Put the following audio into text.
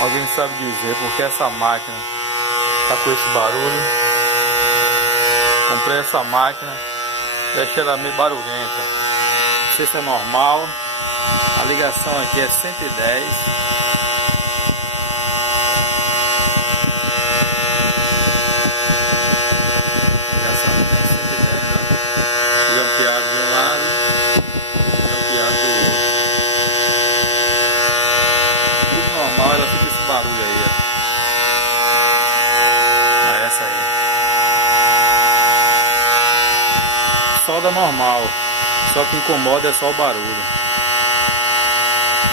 Alguém sabe dizer porque essa máquina tá com esse barulho? Comprei essa máquina e achei ela meio barulhenta. Não sei se é normal. A ligação aqui é 110. Ligação aqui é 110, ó. Grampeado de um lado, grampeado do outro. Tudo normal, ela fica esse barulho aí, ó. É essa aí. Solda normal, só que incomoda é só o barulho.